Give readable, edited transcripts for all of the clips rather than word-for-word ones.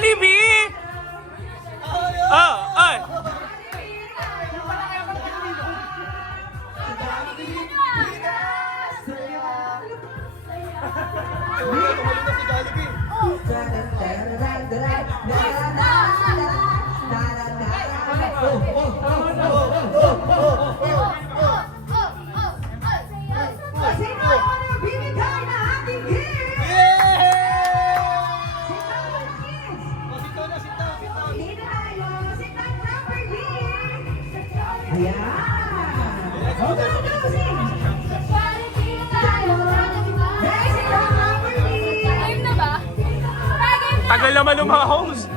Jollibee! Oh, ay! Tagal naman ng mga host.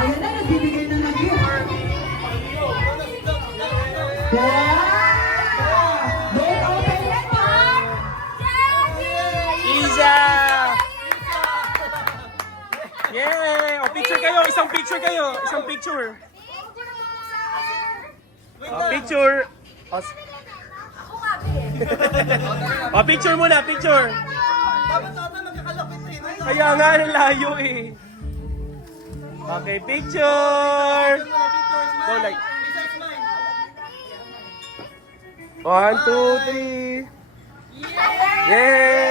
Ayan na, nagbibigay na ng gift. Wow! Don't open it, Mark! Isa! Yay! O, picture kayo. Isang picture kayo. Isang picture. O, picture. O, picture muna, picture. Dapat natin magkakalapit eh. Kaya nga, ang layo eh. Okay, picture. Go like. 1, 2, 3. Yay!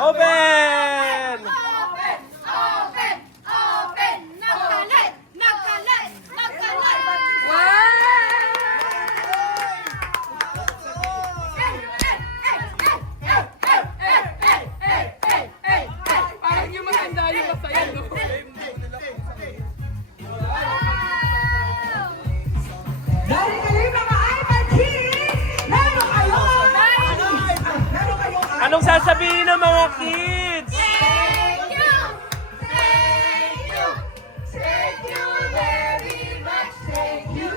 Open! Dahil kayo mga iPad kids, meron kayong Anong sasabihin ng mga kids? Thank you very much. Thank you.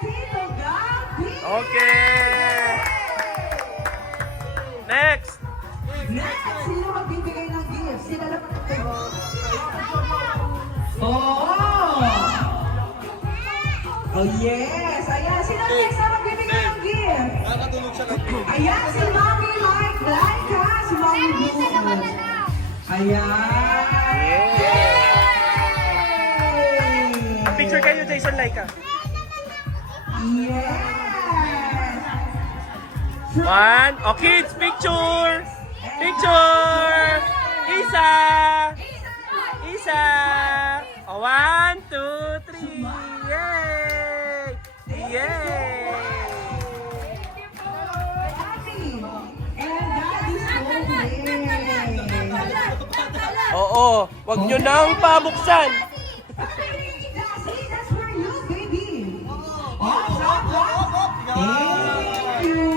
Tito Gabi. Okay. Next. Next, sino magbibigay ng gift? Sino naman ang gift? Oh, yes. Ayan, sino next na magbibigay ng gift? Nakatulog siya ng Ayan, si Mami Laika, si Mami Blue. Ayan. Yay! Picture kayo, Jason Laika. Yes. 1. O, kids, picture. Picture. Isa. Isa. O, 1, 2, 3. Yay! Yay! Oo, wag nyo nang pabuksan. That's for you, baby. Thank you.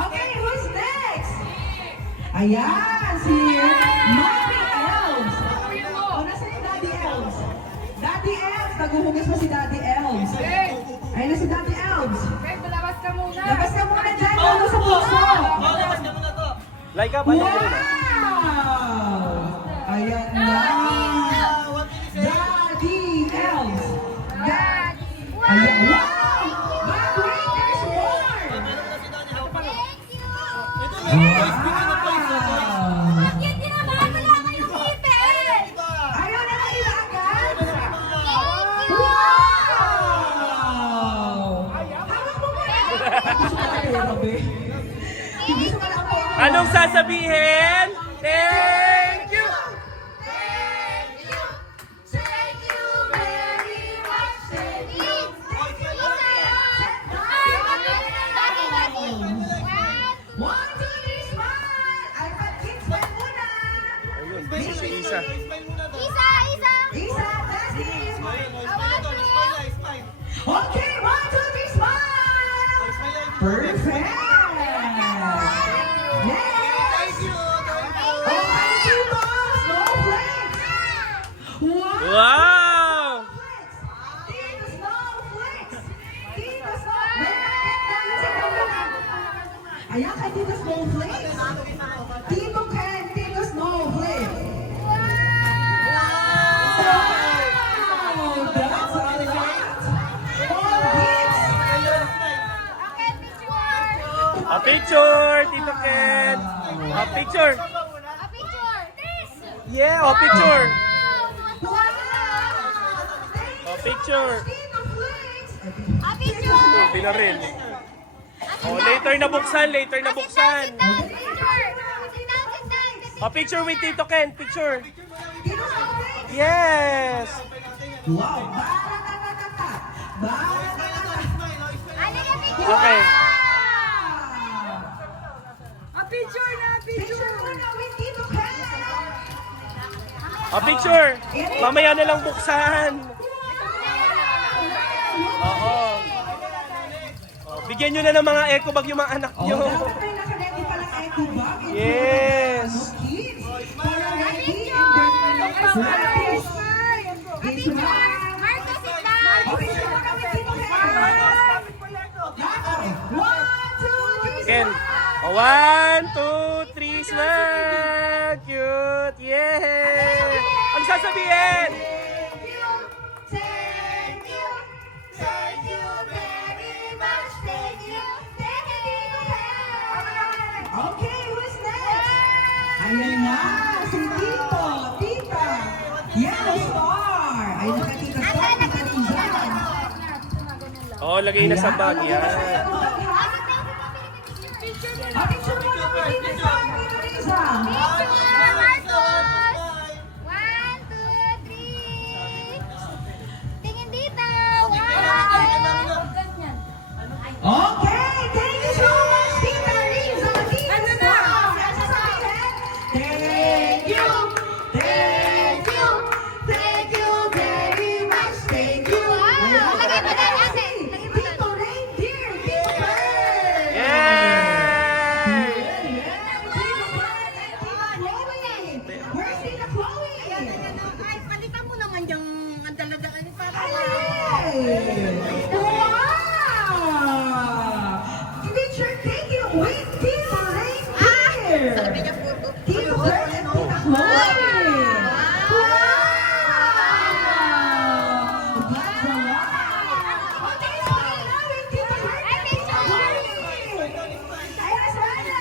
Okay, who's next? Ayan, si Mommy Elves. O, nasa yung Daddy Elves? Daddy Elves, naguhugas pa si Daddy Elves. Ayun na si Daddy Elves. Labas ka muna. Labas ka muna dyan, ulo sa puso. Labas ka muna to. Laika, paano Wow! ko na? Ayan na. Daddy Elves. Ayan, wow! But wait, there's more! Ayaw na kanila agad? Wow! Hawak mo muna! Gusto ka na kayo, Rabe? Gusto ka na ako. Anong sasabihin? Thank you! One, two, three, smile! iPad kids, smile muna! Ayun, si Isa. Smile muna to. Isa, Dusty! Smile to. Smile. Okay, one, two, three, smile! Smile. Perfect! Thank Next! you. Okay, Tito, snowflakes! Wow! Wow! Tito Snowflakes! Tito Snowflakes! Ayan kay Tito Snowflakes! Tito Ken, Tito Snowflakes! Wow! That's a lot! second. Oh, picture. A picture. Yeah, oh, picture. Wow! Oh, picture. A picture. Oh, binaril. Oh, later na buksan, later na buksan. Oh, picture with Tito Ken, picture. Yes. Wow! Barakatata! Barakatata! Okay. A picture na! Picture muna with Tito Ken! Oh, picture. Mamaya na lang buksan. Oo. Oh, bigyan nyo na ng mga eco bag yung mga anak Oh, nyo. dapat may nakalagay palang eco bag. Yes. Kids, para ready and ready. It's Marco, sit down. Oh, picture muna with Tito Ken! One, two, three, Ken. smile! Oh, 1, 2, 3, smile. Cute. Yeah. Ang sasabihin? Thank you, thank you very much, thank you, Okay, who's next? Ayan na, si Tito, Tita, Yellow Star. Ay, nakatita Star, Tita Riza. Oh, lagay na sa bag yan. Picture mo na po, Tita Star, Tita Riza. One, two, three. Tingin dito. Okay, thank you so much, Tita Riza. Tita Star. Thank you, thank you, thank you very much, thank you. Wow. Lagay mo doon, ate. Lagay mo doon. Tito Reindeer, Tito Bird. Yay! Where's Tita Chloe? Ay, palitan mo naman yung ang dala-dala ni Papa. Wow! Teacher, take it away, Tito Reindeer. Tito Bird and Tita Chloe. Wow! That's a lot. Okay, so now with Tito Bird and Tita Chloe. Ayun, sana.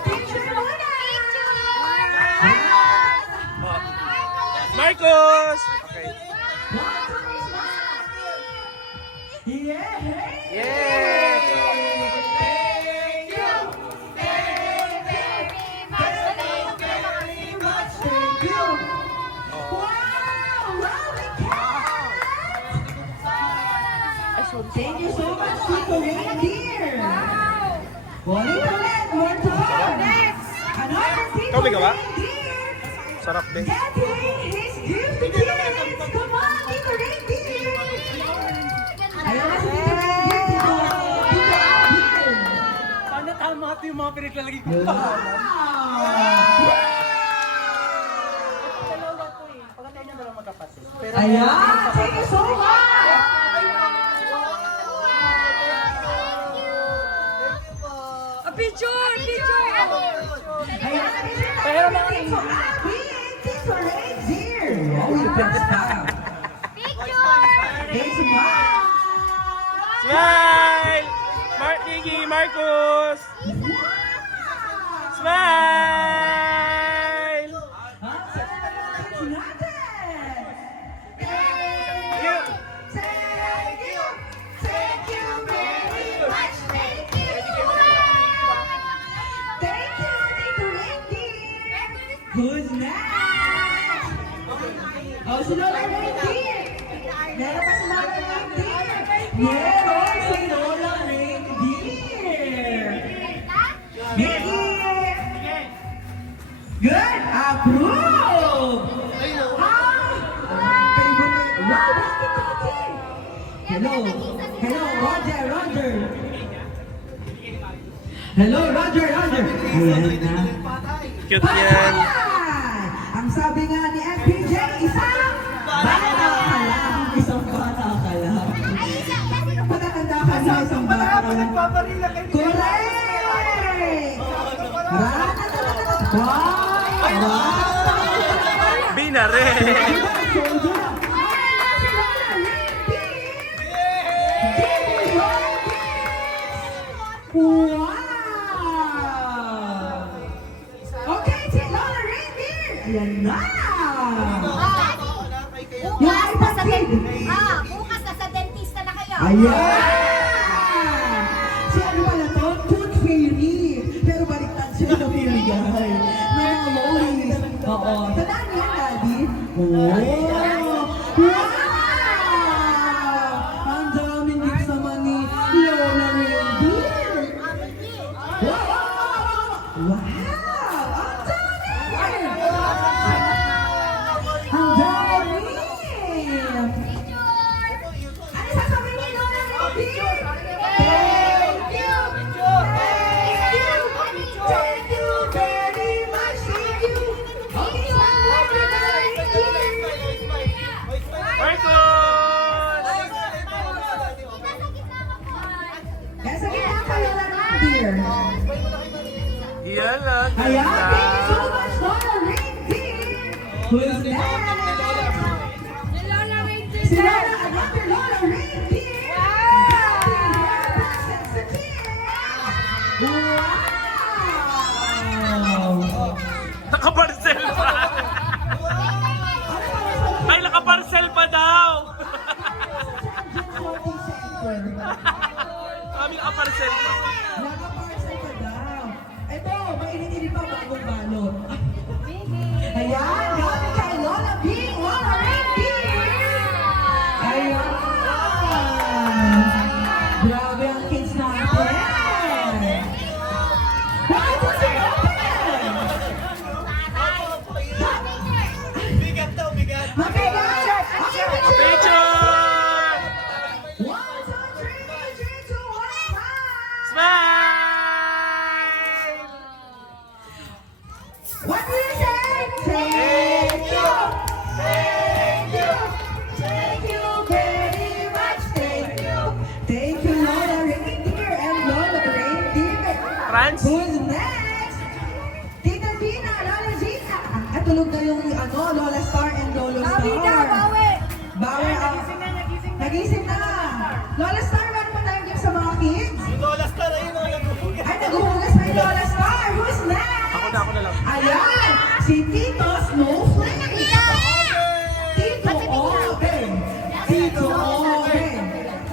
Picture muna. Marcos! Okay. Yeah! Yeah! Thank you! Wow! Lovely cat! Thank you so much, Tito Reindeer! Ulit, more to come! Another Tito Ikaw may gawa? Reindeer! Sarap din. Getting his gift to kids! Come on, Tito Reindeer! Ayun na si Tito Reindeer, Tito Abel! Paano tama ito yung mga pinaglalagay ko? Wow! Dalawa ko eh. Pagkatay niya dalang magkapatid. Pero Ayan! Thank you so much! A picture! Picture! Ayan! Pero mga Tito Abby and Tito Reindeer! Wow, you can stop! Thanks so much! Smile! Iggy, Marcos! Smile! Ang sarap natin! Cute! Thank you very much! Thank you! Thank you, Tito Reindeer! Who's next? Oh, si Lola Reindeer! Meron pa si Lola Reindeer! Meron si Lola Reindeer! Mickey! Good! Approve! Favorite! Wow! walkie-talkie! Hello! Hello, Roger! Roger! Hello, Roger! Roger! Ayan na. Cute yan. Ang sabi nga ni FPJ, isang bata ka lang. Isang bata ka lang. Matatanda ka na isang bata ka lang. Correct! Wow! Binaril! Wow! Ayan na! Yung Bukas na sa iPad bukas na sa dentista na kayo. Ayan! Si ano pala to? Tooth Fairy. Pero baliktad siya ng Fairy Guy. Na mga mollies. Oo. Tandaan niyo yan, Daddy? Oh! Wow! Ang daming gifts naman ni Lola Reindeer. Wow! Wow! Ang dami! Ang dami! Ano sasabihin ni Lola Reindeer? Thank you! Thank you very much! Thank you! Okay, Lola Reindeer! Marcos! Kaya sa gitna ka, Lola Reindeer. Yan lang. Ayan, thank you so much, Lola Reindeer! Who's next? Si Lola, another Lola Reindeer! Wow! Nakaparcel pa. Ay, nakaparcel pa daw. Kami nakaparcel pa. Nakaparcel ka daw. Ito, mainit-init pa bagong balot. Ayan, galing kay Lola Bing, Lola Reindeer! Ayan! Grabe ang kids natin! Bakit mo sila open? Bigat daw, bigat. Mabigat! Okay, picture! Picture! 1, 2, 3, 2, 1, smile! Smile! What do you say? Thank you! Thank you! Thank you very much! Thank you! Thank you, Lola Reindeer and Lola Reindeer! Franz? Who's next? Tita Gina, Lola Gina! At tulog na yung Lola Star and Lolo Star. Bawi ang... Nagising na! Lola Star, meron pa tayong gift sa mga kids? Yung Lola Star, ayun o, naghuhugas. Ay, naghuhugas pa yung Lola Star! Who's next? Ako na lang. Ayan! Si Tito Snowflake! Tito Oben! Tito Oben!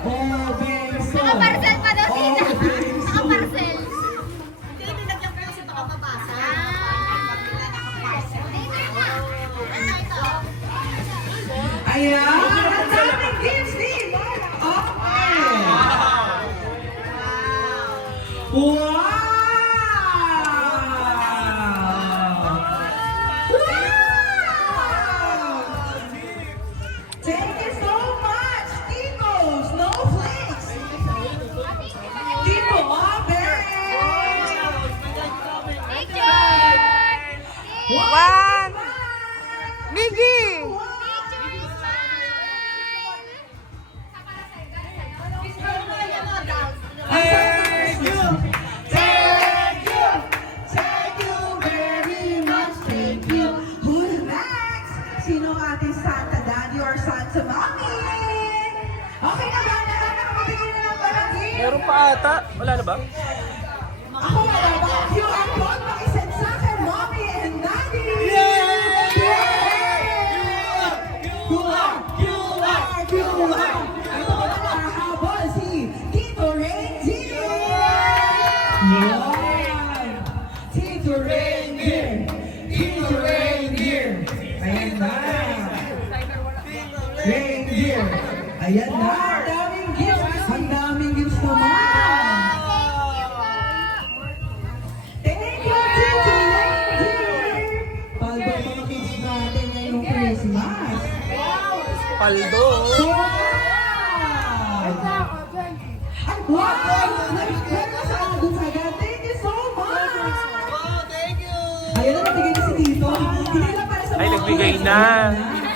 Oben so! Nakaparcel pa daw sila. Oben so! Nakaparcel. Hindi, nilagyan ko kasi baka mabasa. Ayan! Ang daming gifts ni Lola Oben! Wow! Wow! Thank you so much, Tito Snowflakes! Tito Oben! Picture! One! Miggy! Thank you! Thank you! Thank you very much! Thank you! Who's next? Sino ang ating Santa Daddy or Santa Mommy? Okay na ba? Nakakabigay na ng palagi? Meron pa ata. Wala na ba? Ako wala ba? QR code pakisend sa akin, Mommy and Daddy! QR! Ito na nakahabol si Tito Reindeer! Yan! Tito Reindeer! Tito Reindeer! Ayan na! Reindeer! Ayan na! Ang daming gifts! Ang daming gifts naman! Thank you, Tito Reindeer! Paldo mga kids natin ngayong Christmas! Paldo. Wow! Ay, wow! Nag-request sa akin agad. Thank you so much! Wow, thank you. Ayun na, nagbigay na si Tito. Hindi lang para sa Ay, mga nagbigay kids. na.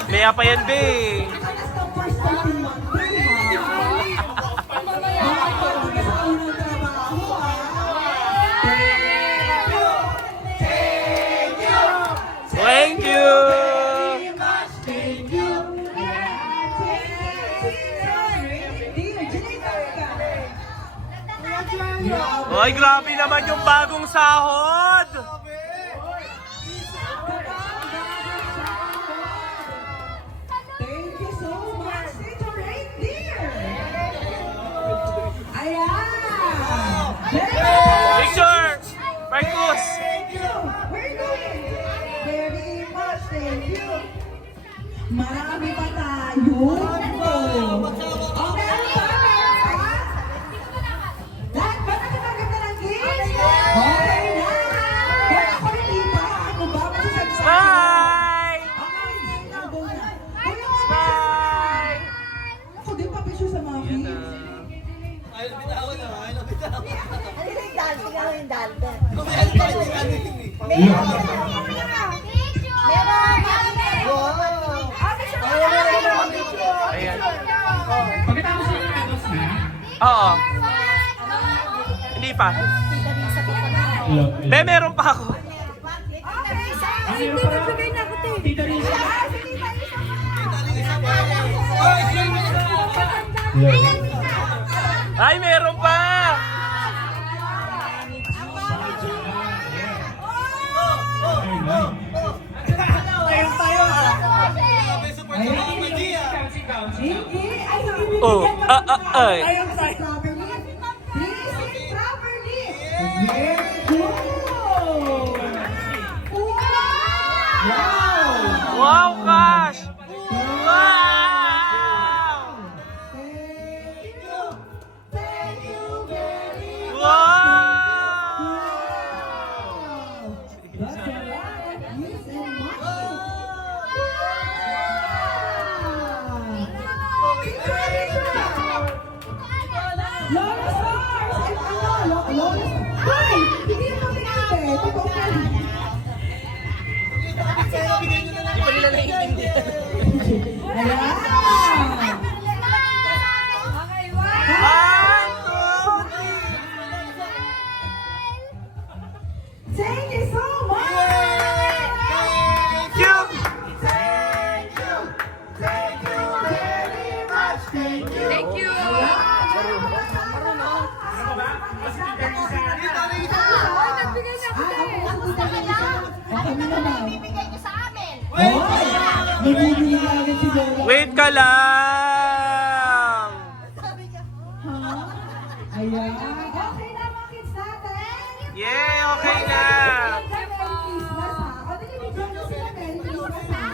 Maya pa yan, be. Alas ng first 13 month pay, ha? Makakapagod ka sa unang trabaho, ha? Thank you! Thank you! Thank you. Very much. Thank you! Ay, grabe naman yung bagong sahod. much. Thank you. Marami pa tayo. Okay, ano ba? Meron pa? Lahat ba nakatanggap na ng gift? Okay na. Kaya ako hindi pa. Ano ba? Masasabi sa akin? Bye! Okay, go na. Bye! Ako din pa picture sa mga kids. Ayaw bitawan na, ayaw bitawan. Ano yung dal? Ano yung dal? Kung may ano tayo, may ano yun eh. Wow! Ayan. Pagkatapos nyo natapos na, Oo. Hindi pa. Be, meron pa ako. hindi magbigay na ako, te. Tita Risa. Ay, meron pa! Ayun tayo ah! Grabe, support sa mga Maji ah! Hindi, ay hindi Oh, bibigyan ay. Ayun tayo. Properly. Release properly. Very good. Wow. Wow, Cash! Wow! Thank you very much. Wow! That's a lot of gifts and money. Lola Stars! And ano? Lola Stars. Hi! Hindi mo pinite. Totoo ka. Hindi pa nila naiintindihan. Ayan! Thank you so much! Thank you! Thank you very much! Thank you! Thank you. Kami naman. Bibigay ko sa amin. Oy! Nabibili agad si Lola. Wait ka lang! Ha? Ayan. Okay na mga kids natin. Yay! Okay na! Merry Christmas ha. O, dali, bigyan mo sila Merry Christmas ha.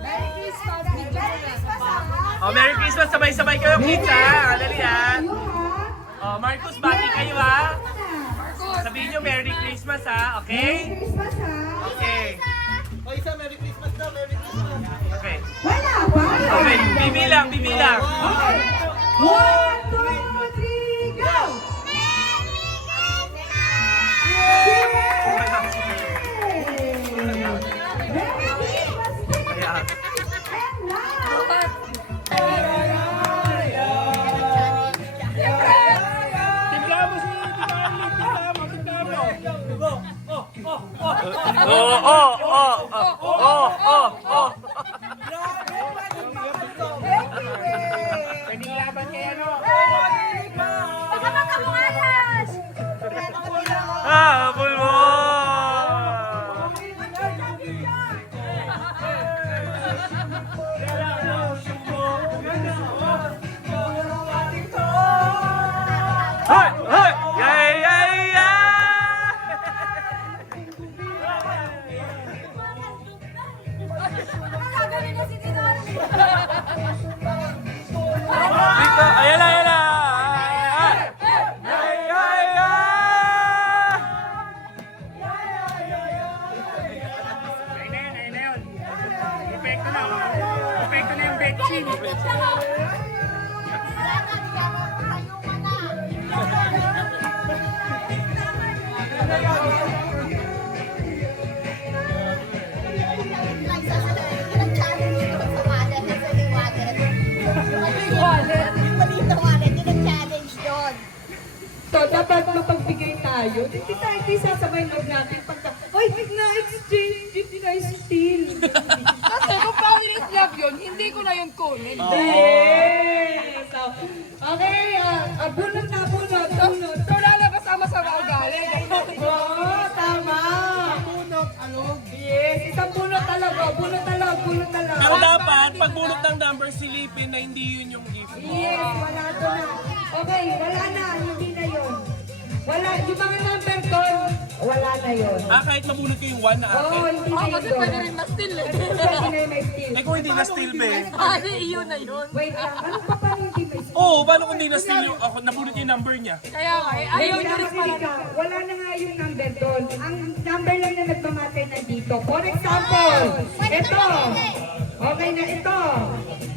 Merry Christmas. Merry Christmas ha. Oh, Merry Christmas! Sabay-sabay kayo, kids ha! Dali ha! Kayo ha. Oh, Marcus, bati kayo ha! Muna. Sabihin nyo Merry Christmas ha, okay? Merry Christmas ha. Okay. O isa, Merry Christmas daw, Merry Christmas. Okay. Wala pa. Okay, bibilang, bibilang. Okay. 1, 2, 3, go! Ayan. Oh, oh, oh, oh, oh, oh. Baka magkabukalas. Ah, habol mo! Hoy! Hoy! Yay! Yay! Gagawin na si Tinor. Dito! Ayan na! Ayan na! Yay! Yay! Epekto na yung betchin. So, dapat mapagbigay tayo. Hindi tayo hindi sasabay log natin pagka, oy, na-exchange, hindi na steal. Kasi kung pangit love yun, hindi ko na yun kunin. So, okay, bunot na, bunot, bunot. So, wala na kasama sa mga ugali. Oo, tama. Punot, alog. Yes, isang bunot talaga, bunot talaga, bunot talaga. Pero dapat, pag bunot ng number, silipin na hindi yun yung gift mo. Yes, wala to na. Okay, wala na, hindi na yun. Wala, yung mga number doon, wala na yun. Kahit mabunod ko yung 1 na Oo, akin. hindi na yun Kasi doon. pwede rin ma-steal eh. Pwede na yun may steal. Eh kung hindi na-steal ba eh. Kasi iyo na yun. Wait lang, ano pa paano hindi may steal? Oo, paano kung hindi na-steal yung ako, nabunod yung number niya? Kaya nga, eh, ayaw Wait nyo lang, rin pala. makinig ka. Wala na nga yung number doon. Ang number lang na nagmamatay na dito. For example, ito. Okay na ito.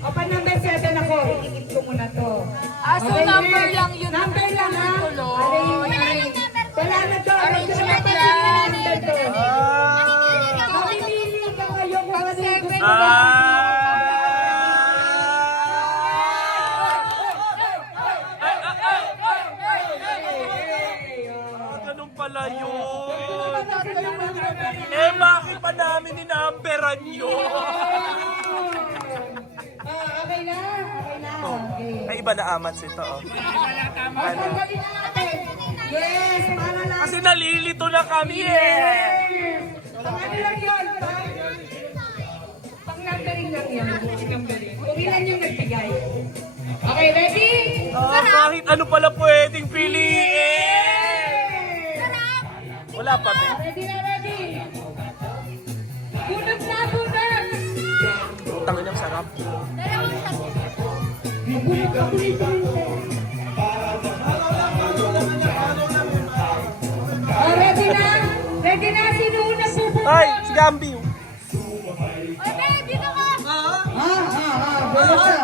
O pa number 7 ako, iikip ko muna to. So Okay, number next. lang yun. Number lang ha. Tuloy. Wala na doon. Arrangement Wala lang. na number doon. Mamimili ka ngayon kung ano yung gusto mo. Ganun pala yun. Eh, bakit pa namin ninamperan yun? Okay na. Okay na. Okay. Ay, iba na amats ito. Oh. Ano? Yes, para lang. Kasi nalilito na kami eh. Pang ano lang yun? Pang numbering lang yan. Kung ilan yung nagbigay. Okay, ready? Kahit ano pala pwedeng piliin. Wala pa, be. Ready na, ready? Bunot na, bunot! Tangin ang sarap. Bunot na, bunot. Oh, ready na? Ready na? Sino una pupunta? Ay, si Gambi. Dito ka! Bunot na.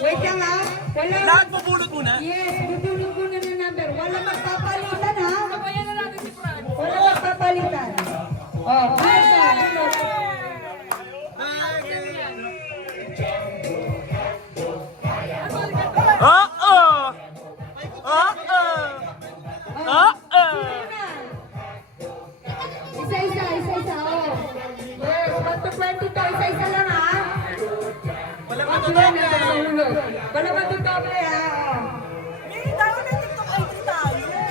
Wait lang ha. Wala. Lahat pupulot muna. Yes, bubulog muna ng number. Wala magpapalitan ha. Sabayan na natin si Fran. Wala magpapalitan. Oh, basta. Oo! Oo! Oo! Isa-isa, isa-isa, oh. Yes, 1 to 20 to, isa-isa lang ha. Wala magtudoble. Wala magtudoble ha.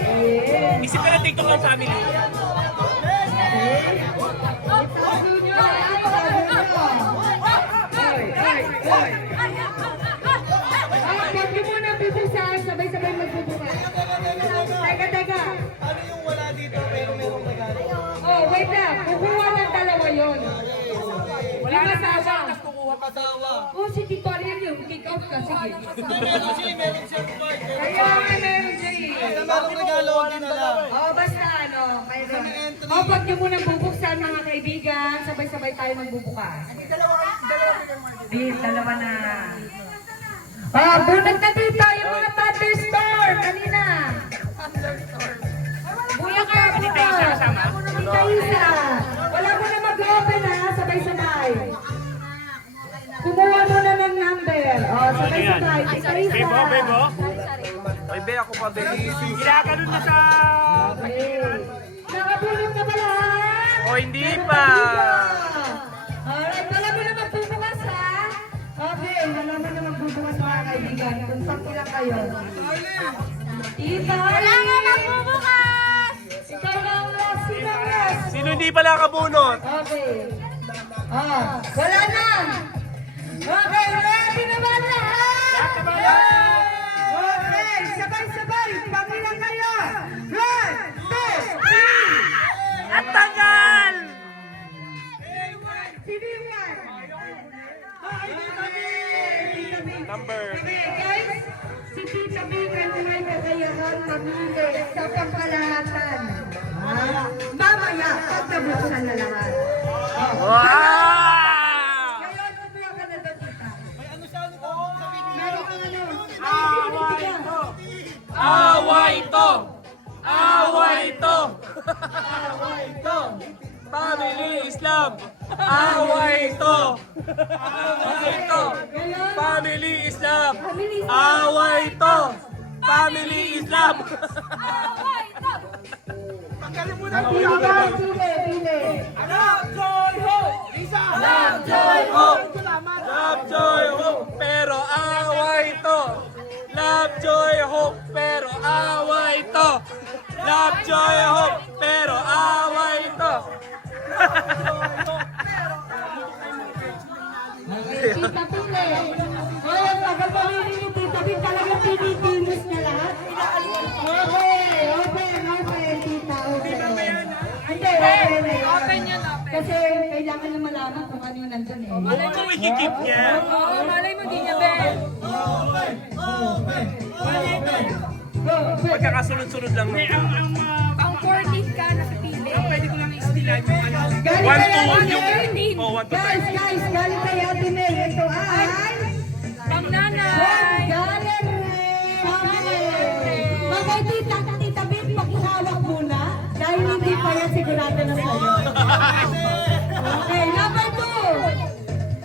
Yes. Isip ka na TikTok ng family. Itago nyo ha, itago nyo. Huwag nyo muna bubuksan, sabay-sabay magbubukas. Teka. Ano yung wala dito pero merong regalo? Oh, wait lang. Kukuha ng dalawa yun. Wala na asawa. Kasawa. Oh, si Tito Ariel yung kick out ka. Sige. Meron siya reward. Kaya nga meron siya eh. Merong regalo ang dinala. Oh, basta ano, mayroon. Oh, pag nyo munang bubuksan mga kaibigan, sabay-sabay tayo magbubukas. Dalawa na. Oh, bunot na dito yung mga Thunder Store kanina. Bunot ka, bunot. Tita Isa. Wala mo na mag-open ha, sabay-sabay. Kumuha mo na ng number. Oh, sabay-sabay. Tita Isa. Ay, be, ako pa, be. Ginaganon na sa... Okay. Nakabulot na ba lahat? O, hindi pa. Alright, wala mo na magbubukas ha? Okay, wala mo na magbubukas mga kaibigan. Kung sakti lang kayo. Tita, Wala nga magbubukas! ikaw na ang last. Sino ang last? Sino hindi pala kabunot? Okay. Wala na. Okay, ready na ba lahat? Okay, sabay-sabay. Pangilan kayo. 1, 2, 3. At tagal! Sino yung one? Number. Okay, guys. Si Tita Bigan may kakayahan mamili sa pangkalahatan. Mamaya, pagkabuksan na lahat. Wow! Ngayon, umuya ka na doon, Tita. Meron kang ano? Away ito! Away ito! Away ito! Family Islam! Away ito! Away ito! Family Islam! Away ito! Family Islam! Pili. Love, joy, hope! Love, joy, hope! Pero away ito! Love, joy, hope! Pero away ito! Love, joy, hope! Pero away ito! Okay, Tita Pili. Ngayon, tagal pamili ni Tita Sabi talaga pinitimos niya lahat. Okay, open, tita, open. Hindi, open na yun. Open yan, open. Kasi kailangan na malaman kung ano yung nandun eh. Huwag mo ikikip niya. Oo, malay mo di niya, Ben. Go, Magkakasunod-sunod lang. Pang 14 ka na sa pili. Pwede ko lang i-stilan yung ano. Galing One, kay two, Ate yung... Mel. Oh, 1 to 5. Guys, galing kay Ate Mel. Ito ay... Pang nanay. Mga tita, Ben, pakihawak muna. Dahil hindi pa yan sigurado na sa'yo. Okay, number 2.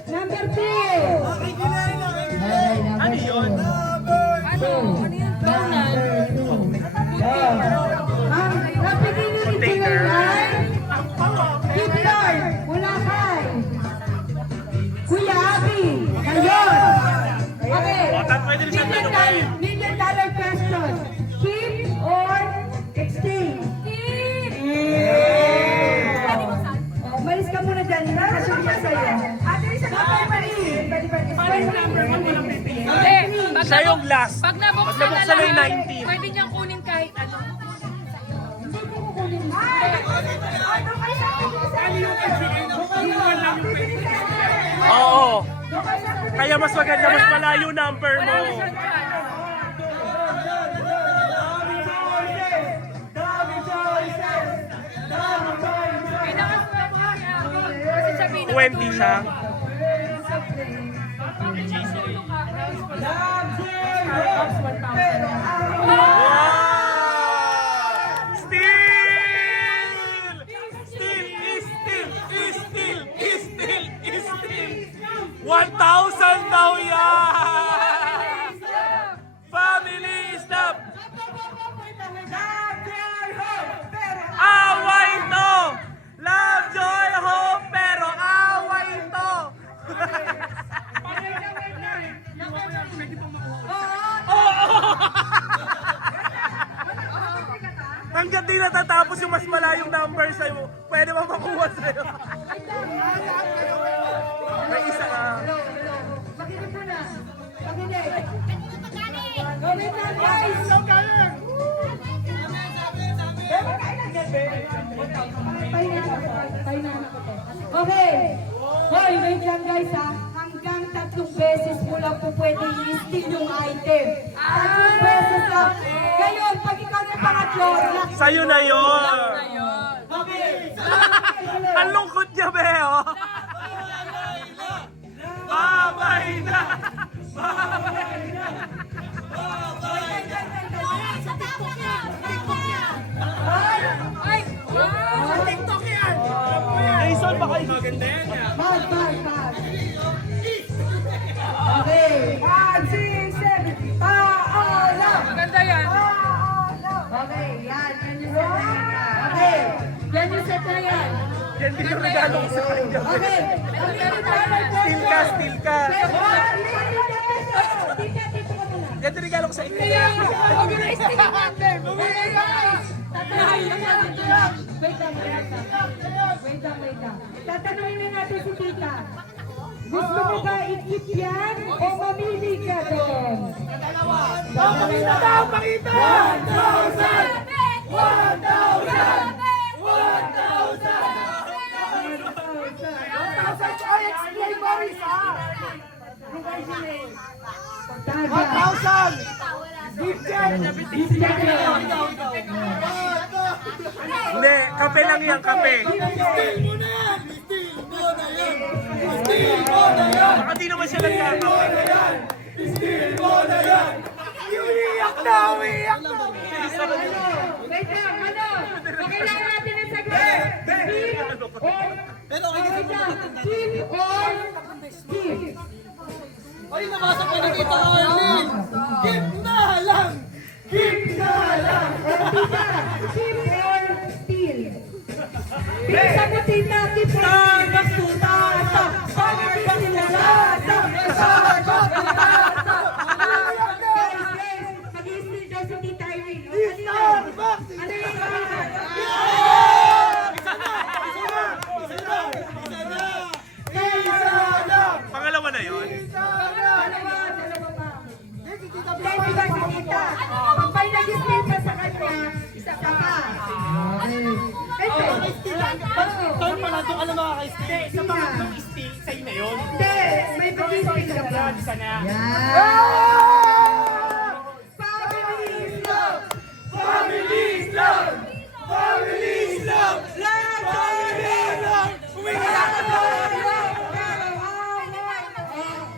Number 2. Okay, number 2. Ano? Ano yun? Ang napigilin ito ay Keep Lord, Bulacan. Kuya Abi, ngayon. Okay. O, pwede rin siyang tanongin. Million dollar question. Keep or exchange? Umalis ka muna dyan. Nakasyon ka sa'yo. Ate, isa ka pa Hindi. Siya yung last. Pag nabuksan Pag nabuksan na yung lahat, 19. pwede niyang kunin kahit ano. Oo. Kaya mas maganda, mas malayo number Wala mo. na siyang chance. Kasi siya 20 siya. Wow! Still! Still! 1,000 daw yan! Family is love! Away to! Love, joy, hope, pero away to! Hanggang di natatapos yung mas malayong number sa'yo, pwede ba makuha sa'yo? May isa ka. Makinig muna. Makinig. Gawin na, guys. Okay. Hoy, wait lang guys ha. Hanggang 3 beses mo lang po pwede i-steal yung item. 3 beses lang. Ngayon, pag ikaw na pangatlo, Sa'yo na yun! okay. Ang lungkot niya, Beo! Babay na! Ay! Wow! Jason, baka maganda yan. Bag. Okay. 5, 6, 7. Paalam. Maganda yan. Okay, yan. Yan yung set na yan. Okay. Yan yung set na yan. Yan din yung regalo ko sa kanya. Okay. Steal ka. Yan din regalo ko sa inyo. Organize din ang wonder. Wait lang. Tatanungin na natin si Tita. Gusto mo ba i-keep yan o mamili ka doon? Pakita! 1,000. Hindi, kape lang yan, kape. Baka di naman siya nagkakape. Wait lang, ano? Pakailangan natin ang sagot. Keep or skip? Ay, nabasa ko na dito, Arlene! Keep na lang! Keep na lang! Tita, keep or steal? Sagutin na, keep or steal? Sagutin nila. Mag-i-steal daw si Tita Irene. Ano yung Pangalawa na yun. dalawa pa. Hindi, sa pangatlong steal, sa'yo na yun. Hindi, may pag-isip ka ba? Isa na. Yan. Family love! Family is love! Family is love! Family is love! Umiga ka na!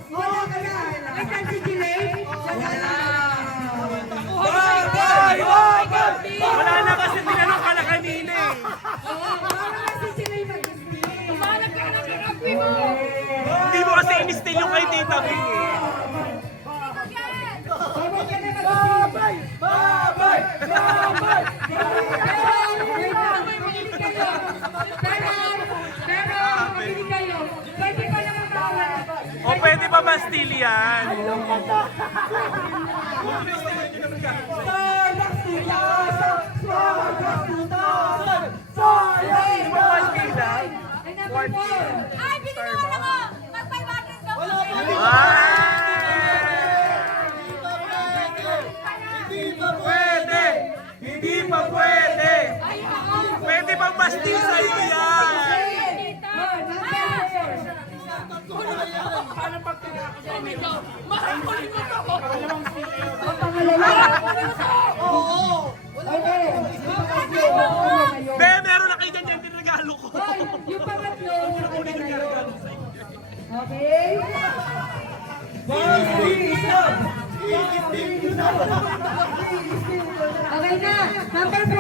Wala ka na. Nasaan si Jilay? Babay! Babay! Wala na kasi tinanong ka na kanina eh. Wala si Jilay mag-steal. Tumanap ka na ng kape mo! Hindi mo kasi in-steal yung kay Tita Bing eh. Babay! Babay! Babay! Pero, makinig kayo. Pwede pa naman bawal. O pwede pa ba steal yan? Di ba 1K lang? Ay, number 4. Ay, binitawan ako! Mag-500 daw po. Hindi pa pwede! Hindi pa pwede! Pwede pang ma-steal sa'yo yan! Makakulit mo to! Be, meron na kayo dyan yung tinagalo ko. Yung pangatlo, nakita na yun. Okay? Okay na, number 4.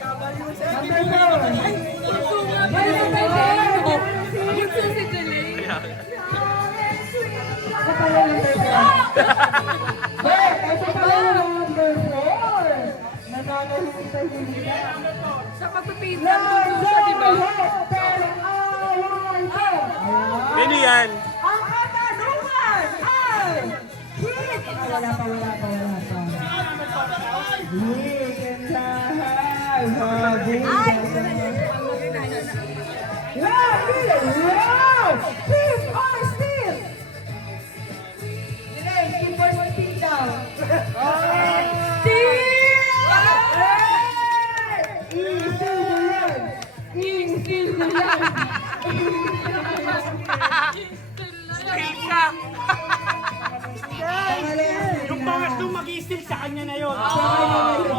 Number 4. Well, number 4. Gusto si Jelay. Ito pala yung number 4. Wait, ito pala yung number 4. Nananahimik sa huli na. Sa pagpipinsan mo sa di ba? Pero awan ko. Ano yan? Ang katanungan ay hit! Wala pa. Hit and sahal, habing Keep or steal! Delay, keep or steal daw. Steal! I-steal mo yan! Steal ka! Yung pangatlong mag-i-steal sa kanya na yun. Number 1!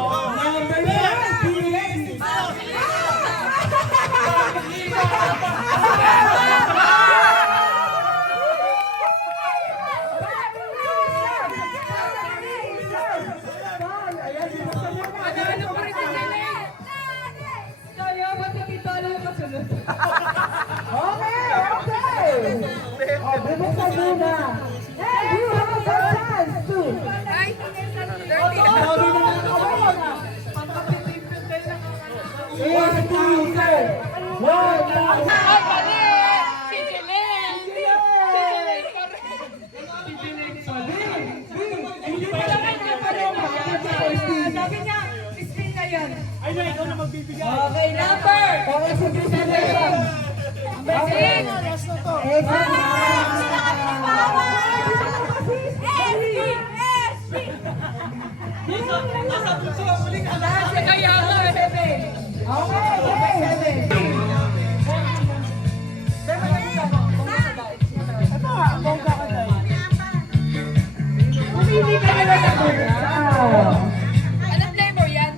Ano pa rin si Jelay? Kaya ba sa titolo yung masunod? Okay! O, bubuksan muna. And you have the chance to... Ay, dirty. Sabi na ng away na. 1, 2, 3. 1, 2, 3. Ay, mali! Si Jelay! Si Jelay pa rin. Hindi pa naman niya pa rin. Sabi niya, spin na yan. Ay na, ikaw na magbibigay. Okay, number. Okay, sa presentation. Kaya nga eh. Pumili ka na lang ako. Anong flavor yan?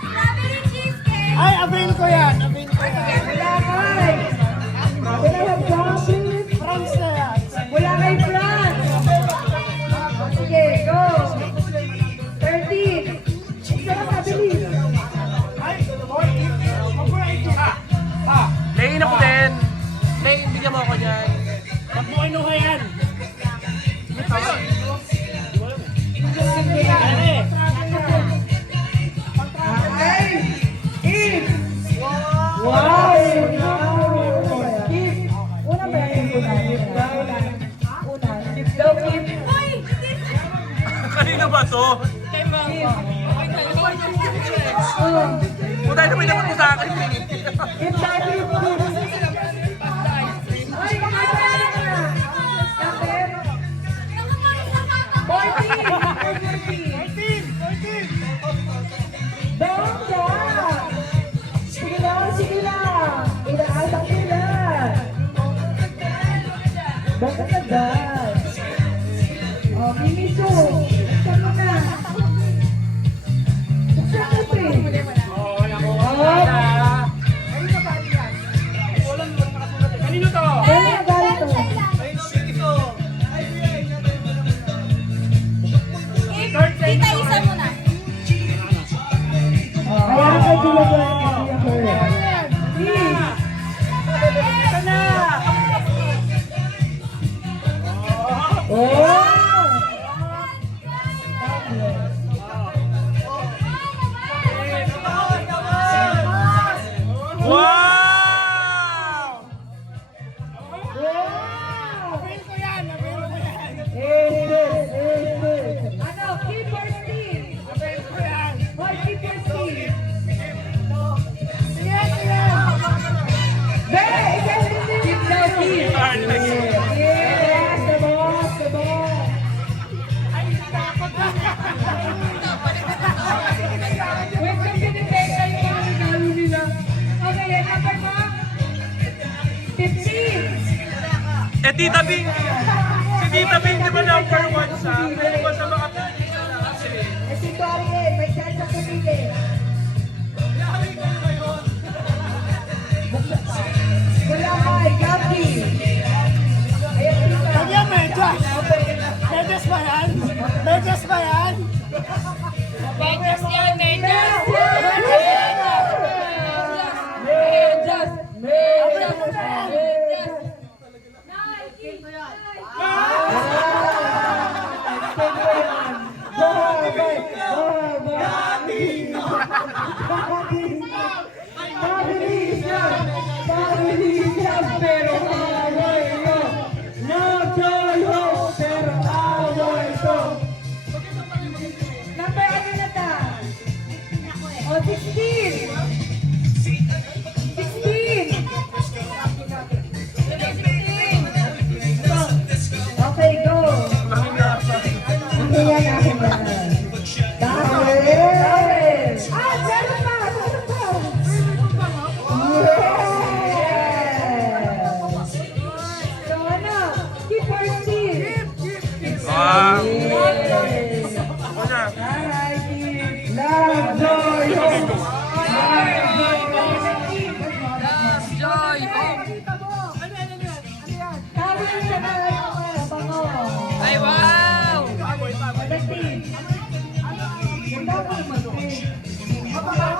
Strawberry cheesecake. Ay, avail ko yan. Avail ko yan. Wala kay. Wala kay Johnson. France na yan. Wala kay France. Sige, go. 13. Isa lang kabilis. Ay, 14. Mag-right ha. Ha. Layin ako din. Layin, bigyan mo ako dyan. Pag mo kinuha yan. Okay. Eat. Wow. Keep. Una ba yung una? Una. Keep daw, keep. Kanina ba to? Punta na may naman mo sa akin. Keep that, keep. Ay, kumakain na. Bakit? 14. Bongga! Sige lang, sige lang. Inaasang nila. Bakit na dad? Oh, Mimisu. Buksan mo na. Buksan mo, pre. Oo, naku. Oh. Kanino to? Kaya na galing to. Tita, isa mo na. Oh, kaya kay Tia Gwen, kay Tia Gwen. Please. Oh! Wow! Apil ko yan, apil ko yan. Ano, keeper team. Apil ko yan. Hoy, keeper team. Sige, sige. Be, ikaw din din. Keep the team. Yes, the boss, the boss. Wait, kung pinipeka yung mga regalo nila. Okay, number mo? 15. Eh, Tita Bing, si Tita Bing, di ba number 1 siya? Pwede ba siya makapili na kasi? Eh, si Tori, may chance sa pumili. Wala kay Gabi. Ayan, tita. Kanya medyas. Medyas ba yan? Medyas ba yan? Medyas yan, medyas. Pero away nyo. No choyo, pero away to. Number ano na ta? O, 16. 16. Okay, go. Hindi yan akin na. Dahil! Ah, meron pa! Meron pa! Yes! So ano? Keep our team! Wow! Yes! Ako na. Alright, team! Love, joy, hope! Joy, Sabi niya na bango. ay wow! Team. Ganda ko naman, team.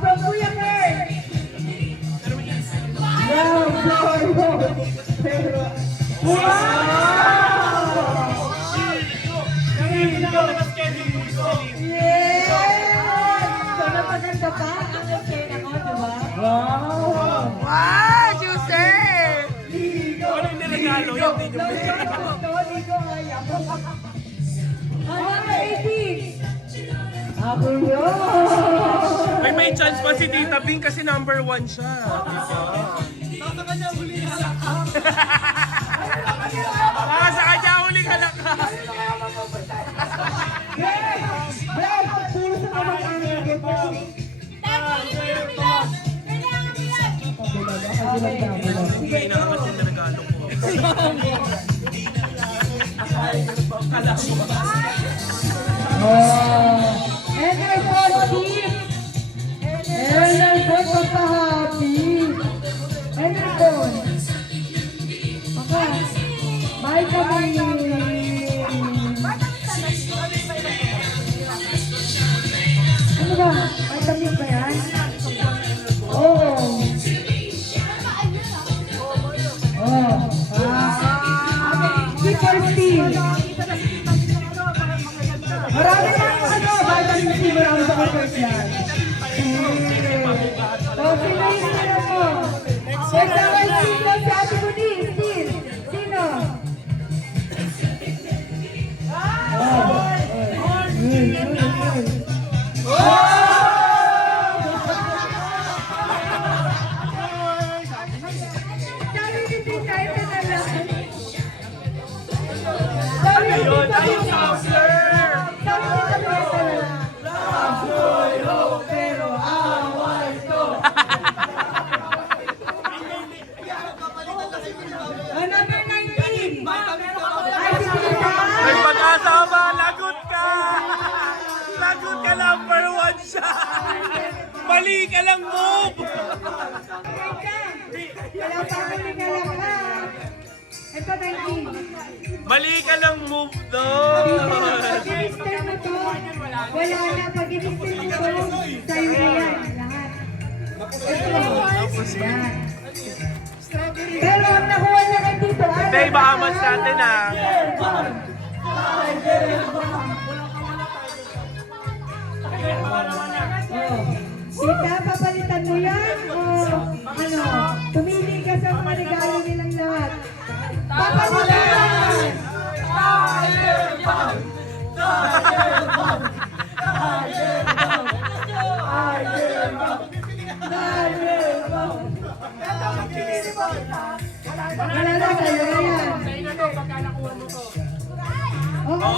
From Kuya Kurt. Love, joy, hope. Yes! So, napaganda pa ang eksena ko, di ba? Wow! Wow, juicer! Ano yung niregalo? Yung di nyo Number 18! Ako yun! Ay, may chance pa si Tita Bing kasi number 1 siya. Sa kanya huling halaka. Brad, puro sa kamag-anak. Hindi na naman yung niregalo ko. And our fourth team. And our fourth pagka-happy. And our fourth. Okay. Bye kami. Ano ba? Vitamin ba yan? Oo. Oh. Keep our team. Marami na ano, vitamin C, marami sa kapag yan. So, sino yung sino mo? Next naman sino si Ate Budi, Steve. Sino? Sabi ni Tita, ito na lang. Sabi ni Tita, Ayun, counselor! sabi ni Tita, ito na lang. ka lang move! Wala pa akong lingalang ha. Ito, 19. Mali ka lang move doon! Pag in-install mo to, wala na. Pag in-install mo to, sa'yo na yan. Lahat. Ito. Yan. Pero ang nakuha na lang dito, ano? Hindi, baka match natin ah. Oh. Tita, papalitan mo yan? O ano? Pumili ka sa mga regalo nilang lahat. Papalitan! Wala na, sa'yo na yan. Oo!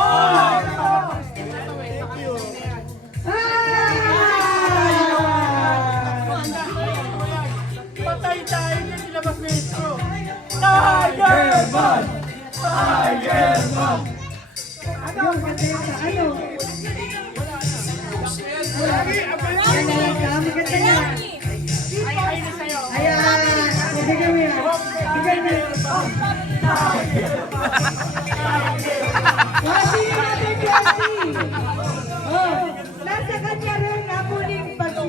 Patay tayo niya, nilabas na ito. Tiger Ball! Tiger Ball! Yung katenta, ano? Maganda ka, maganda ka. Ayan, bigyan mo yan. Bigyan mo yan. Wasi natin, Wasi. Oh, nasa kanya rin napuling pati.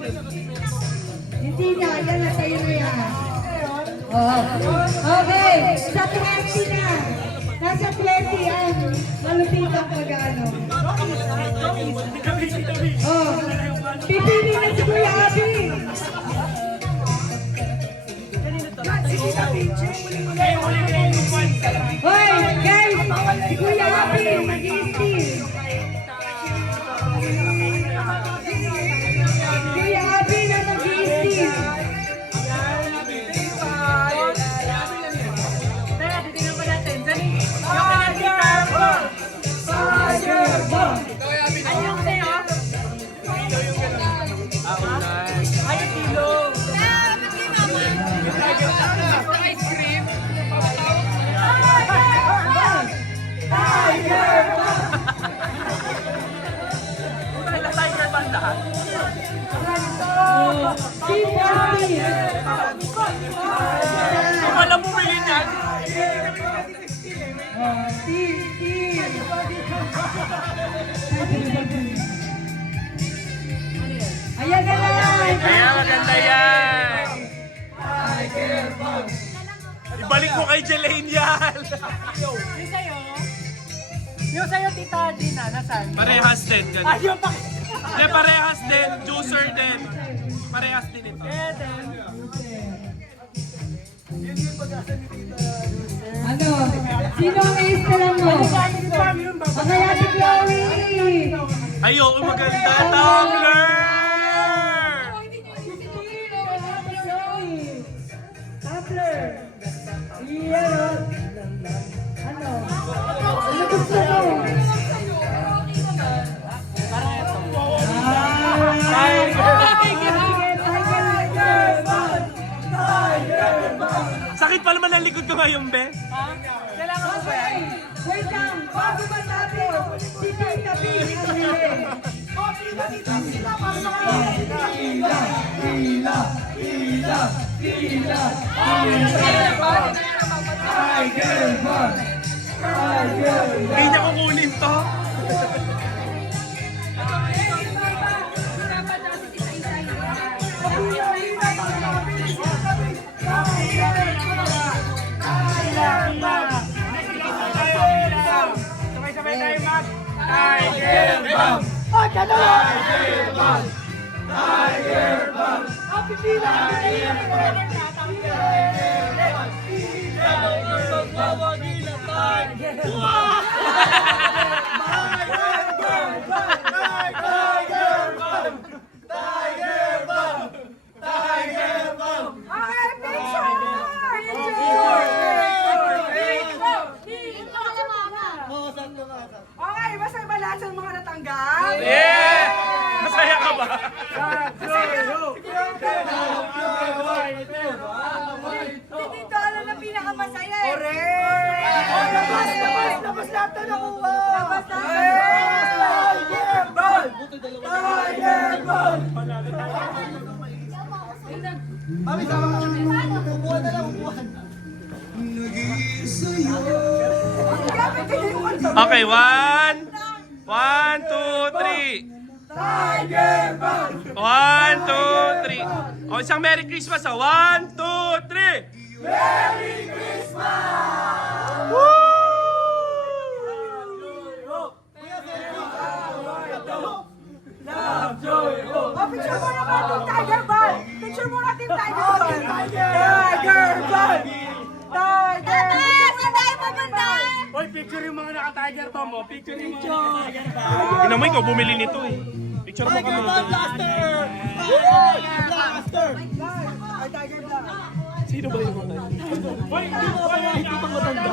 Hindi na, yan na sa'yo na yan. Oh, okay, sa 20 na. Nasa 20 ang malupitang pag-ano. Oh, pipili na si Kuya Abi. Hoy, guys, si Kuya Abi, mag-i-steal. Kuya Abi na mag-i-steal. Team Wasi. Wala bumili niyan! Team. Ayan na lang. Kaya maganda yan! Ibalik mo kay Jelaine yan! Yung sa'yo, Tita Gina, nasaan? Parehas din. ganun. Ayun pa! Hindi, parehas din. Juicer din. Parehas din ito. Ano? Sino ang i-stealan mo? Ang kaya si Chloe. Ayoko maganda. Tumbler! Tumbler. Iyan. Ano? Ano gusto mo? Sakit pa naman ang likod ko ngayon, be. Kailangan mo ba yan? Wait lang, bago matapos, si Tita P. Hindi niya kukunin to. Sabay-sabay tayo mag Tiger Bomb! Oh, gano'n! Tiger Bomb! Tiger Bomb! Oh, pipila! Okay, basta ba lahat sa mga natanggap? Yeah! Masaya ka ba? Si Tito, ano na pinakamasaya eh? Correct! Labas lahat na nakuha! Labas lahat! Tiger Ball! Tiger Ball! Okay, 1, 2, 3. Tiger Bumps! 1, 2, 3. O, isang Merry Christmas, 1, 2, 3. Merry Christmas! Love, joy, hope! Picture mo naman yung Tiger Ball! Picture mo natin Tiger Ball! Tiger Bumps! Saan tayo pupunta? Hoy, picture yung mga naka-tiger bomb mo. Picture yung mga naka-tiger bomb. Ina mo, ikaw bumili nito eh. Picture mo Tiger kami. Bump Blaster! Blaster! Sino ba yung mga? Hoy, ito pang matanda.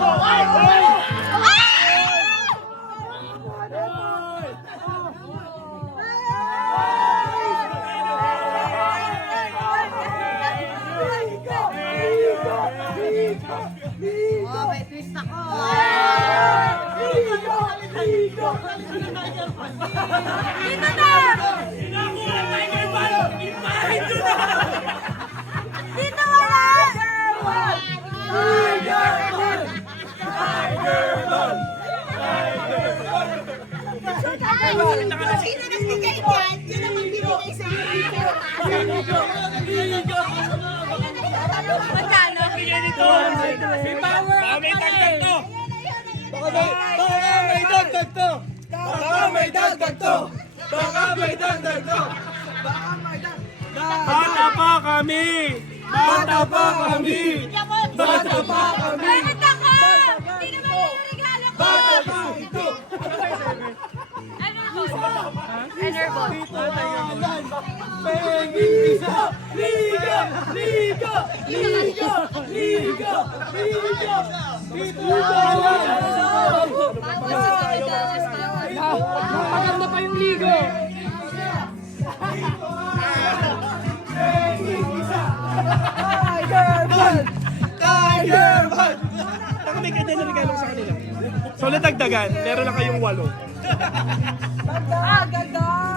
Oh, may twist ako. Dito na! Dito wala! Sino nagbigay dyan? Sino magbibigay sa Magkano? May power up May tagtag to! Baka may dagdag to! Baka may dagdag to! Baka may dagdag to! Bata pa kami! Bata pa kami! Bata pa kami! Bakit ako? Hindi naman yung regalo ko! Bata pa ito! Enerball. Pengisa! Liga! Liga! Liga! Liga! Liga! Maganda pa yung ligo! Tiger Bump! Tiger Bump! Baka may kanya na regalo sa kanila. So, natagdagan. Meron lang kayong 8. Ganda!